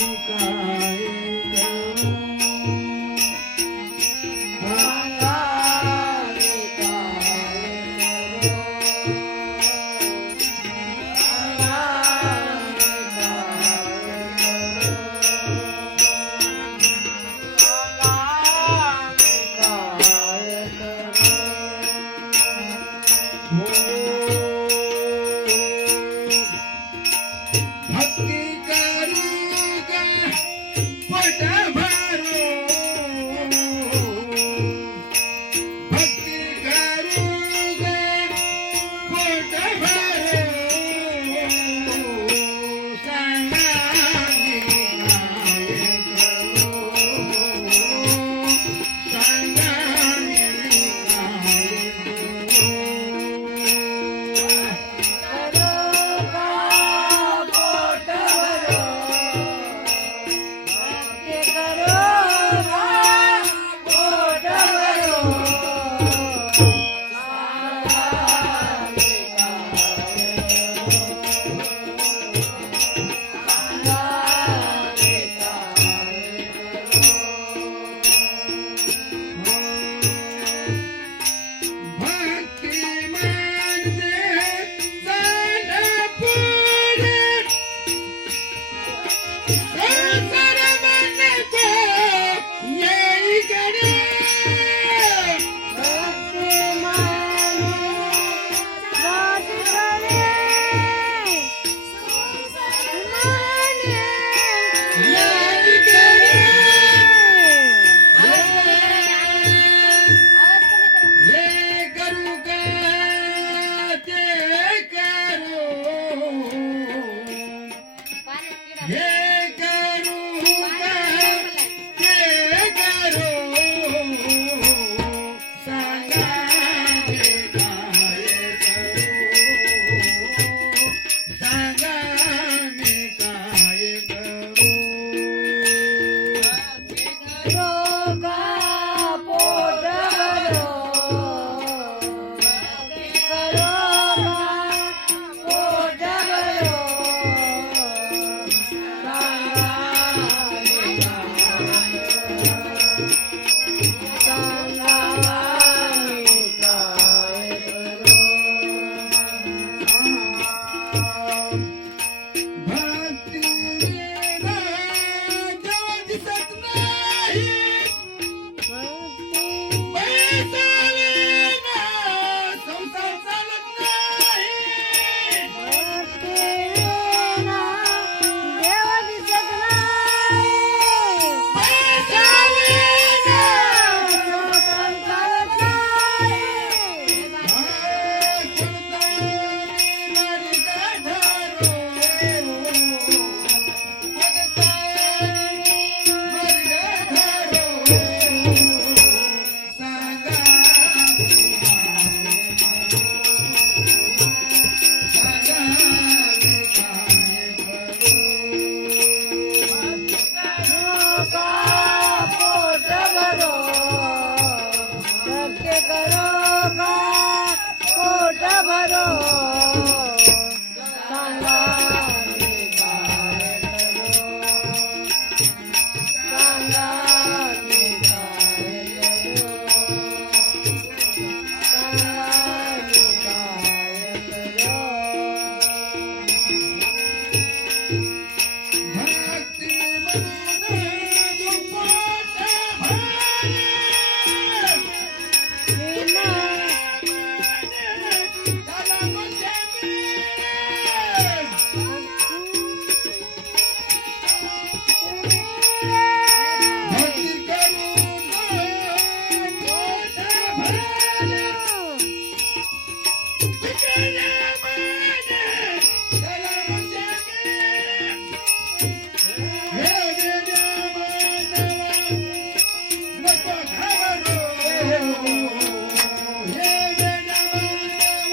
काय